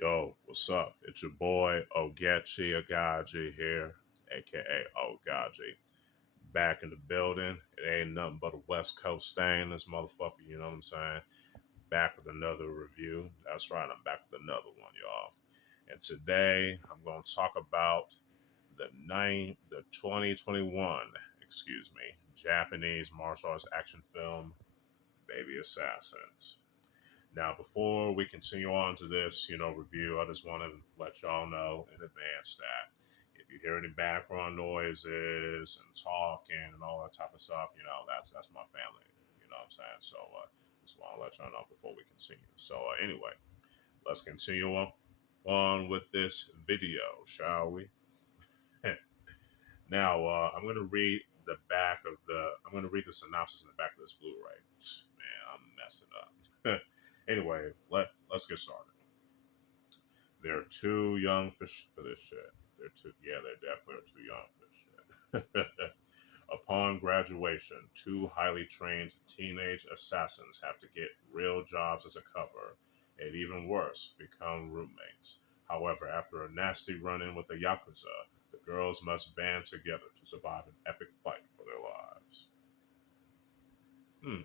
Yo, what's up? It's your boy Oaghaji here, aka Oaghaji. Back in the building. It ain't nothing but a West Coast stain, this motherfucker, you know what I'm saying? Back with another review. That's right, I'm back with another one, y'all. And today I'm gonna talk about the 2021, excuse me, Japanese martial arts action film, Baby Assassins. Now, before we continue on to this, review, I just want to let y'all know in advance that if you hear any background noises and talking and all that type of stuff, that's my family. You know what I'm saying? So, just want to let y'all know before we continue. So, anyway, let's continue on with this video, shall we? Now, I'm going to read the back of the. I'm going to read the synopsis in the back of this Blu-ray. Man, I'm messing up. Anyway, let's get started. They're too young for this shit. They definitely are too young for this shit. Upon graduation, two highly trained teenage assassins have to get real jobs as a cover, and even worse, become roommates. However, after a nasty run-in with a yakuza, the girls must band together to survive an epic fight for their lives. Hmm,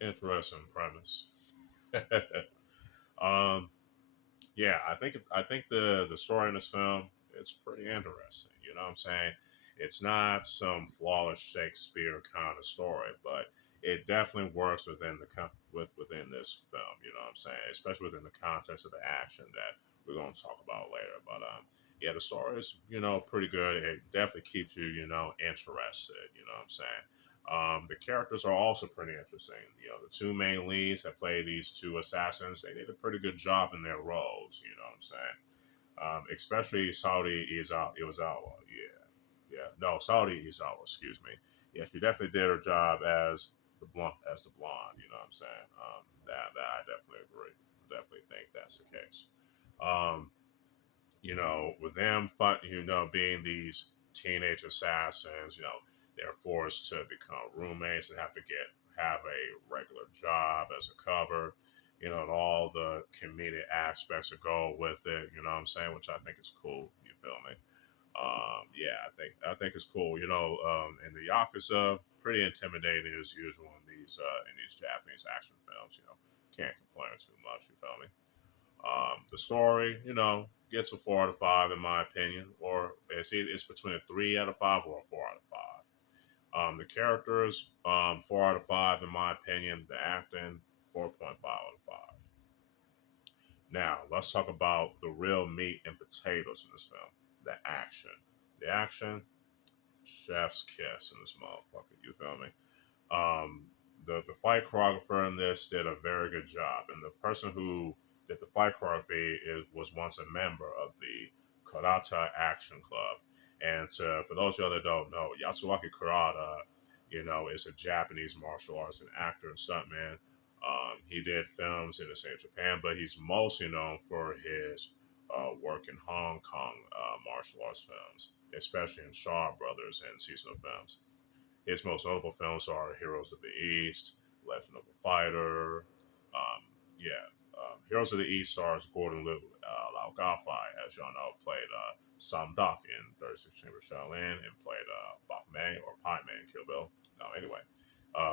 interesting premise. um, yeah, I think the story in this film it's pretty interesting. You know what I'm saying? It's not some flawless Shakespeare kind of story, but it definitely works within this film. You know what I'm saying? Especially within the context of the action that we're going to talk about later. But yeah, the story is pretty good. It definitely keeps you interested. You know what I'm saying? The characters are also pretty interesting. The two main leads that play these two assassins, they did a pretty good job in their roles. You know what I'm saying? Especially Saori Izawa. No, Saori Izawa. Excuse me. Yeah, she definitely did her job as the blonde. You know what I'm saying? That I definitely agree. Definitely think that's the case. Um, with them, being these teenage assassins, they're forced to become roommates and have a regular job as a cover, and all the comedic aspects that go with it. You know what I'm saying? Which I think is cool. You feel me? Yeah, I think it's cool. And the Yakuza pretty intimidating as usual in these Japanese action films. Can't complain too much. You feel me? The story, gets a 4 out of 5 in my opinion, or it's between a 3 out of 5 or a 4 out of 5. The characters, 4 out of 5 in my opinion. The acting, 4.5 out of 5. Now let's talk about the real meat and potatoes in this film. The action. The action, chef's kiss in this motherfucker. You feel me? Um, the fight choreographer in this did a very good job, and the person who did the fight choreography was once a member of the Karate Action Club. And for those of you that don't know, Yasuaki Karada, is a Japanese martial arts and actor and stuntman. He did films in the state of Japan, but he's mostly known for his work in Hong Kong martial arts films, especially in Shaw Brothers and seasonal films. His most notable films are Heroes of the East, Legend of a Fighter. Um, yeah, Heroes of the East stars Gordon Liu, Lao Gafai, as y'all know, played Sam Dak in 36 Chamber Shaolin and played Bak Mei or Pai Mei in Kill Bill. No, anyway,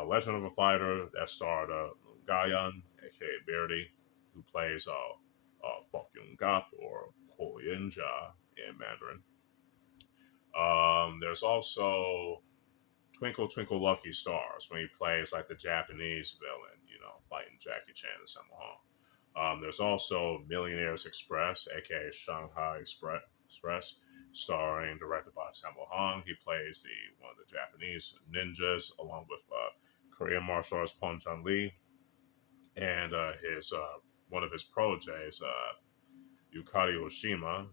Legend of a Fighter that starred Gayan, aka Beardy, who plays Fok Yung Gap or Ho Yin Ja in Mandarin. There's also Twinkle Twinkle Lucky Stars when he plays like the Japanese villain, fighting Jackie Chan and Sammo Hung. There's also Millionaires Express, aka Shanghai Express, starring directed by Sammo Hung. He plays the one of the Japanese ninjas along with Korean martial artist Pon Chun Lee and his one of his proteges, Yukari Oshima,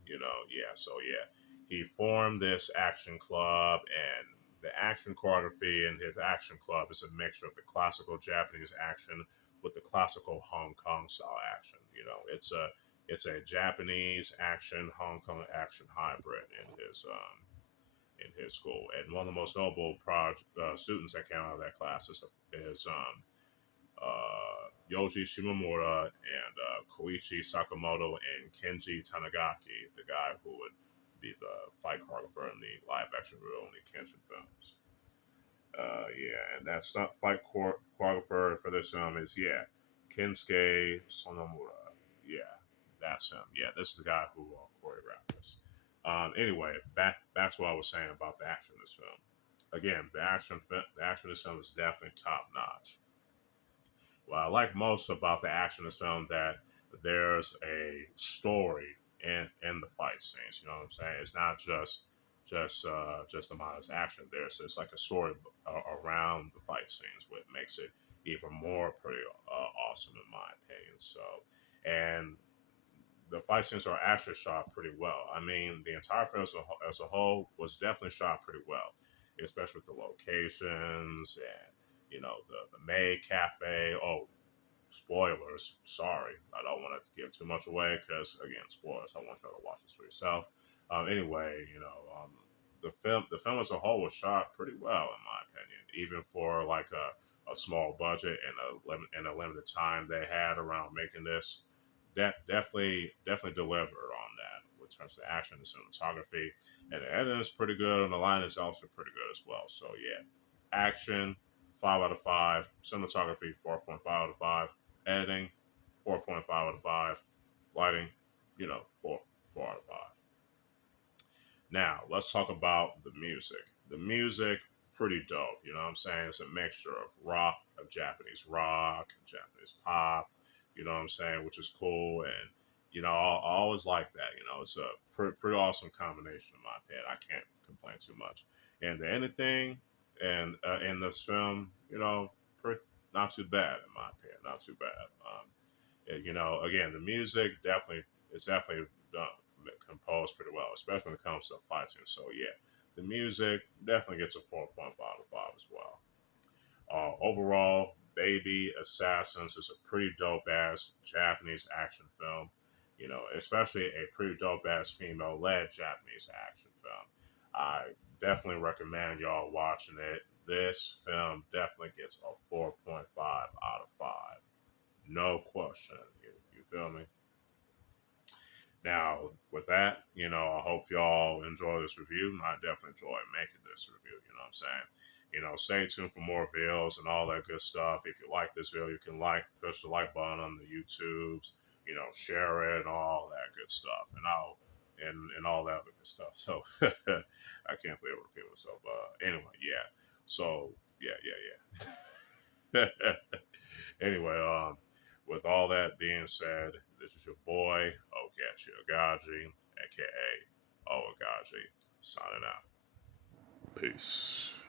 so yeah, he formed this action club, and the action choreography in his action club is a mixture of the classical Japanese action with the classical Hong Kong style action. It's a Japanese action Hong Kong action hybrid in his school, and one of the most notable students that came out of that class is Yoji Shimomura and Koichi Sakamoto and Kenji Tanigaki, the guy who would be the fight choreographer in the live action Rurouni Kenshin films. Yeah, and that stunt fight choreographer for this film is, Kensuke Sonomura. Yeah, that's him. Yeah, this is the guy who choreographed this. Anyway, back to what I was saying about the action of this film. Again, the action of this film is definitely top notch. What I like most about the action of this film that there's a story in the fight scenes. You know what I'm saying? It's not just a modest action. There's it's like a story around the fight scenes, which makes it even more pretty awesome in my opinion. So, and the fight scenes are actually shot pretty well. I mean, the entire film as a whole was definitely shot pretty well, especially with the locations and the maid cafe. Oh, spoilers. Sorry, I don't want to give too much away because again, spoilers. I want y'all to watch this for yourself. Anyway, the film as a whole was shot pretty well in my opinion, even for like a small budget and a limited time they had around making this. Definitely delivered on that with terms of action and cinematography, and the editing is pretty good, and the line is also pretty good as well. So yeah, action 5 out of 5, cinematography 4.5 out of 5, editing 4.5 out of 5, lighting 4 out of 5. Now let's talk about the music. The music pretty dope. You know what I'm saying? It's a mixture of Japanese rock, Japanese pop. You know what I'm saying? Which is cool, and I always like that. It's a pretty awesome combination in my opinion. I can't complain too much. And the anything and in this film, not too bad in my opinion. Not too bad. Again, the music definitely done, composed pretty well, especially when it comes to fighting. So yeah, the music definitely gets a 4.5 out of 5 as well. Overall, Baby Assassins is a pretty dope ass Japanese action film. Especially a pretty dope ass female led Japanese action film. I definitely recommend y'all watching it. This film definitely gets a 4.5 out of 5. No question. You feel me? Now, with that, I hope y'all enjoy this review. I definitely enjoy making this review. You know what I'm saying? Stay tuned for more videos and all that good stuff. If you like this video, you can push the like button on the YouTubes, share it and all that good stuff. And all that other good stuff. So I can't believe what people so anyway, yeah. So yeah. Anyway, with all that being said, this is your boy, Oaghaji, aka Oaghaji, signing out. Peace.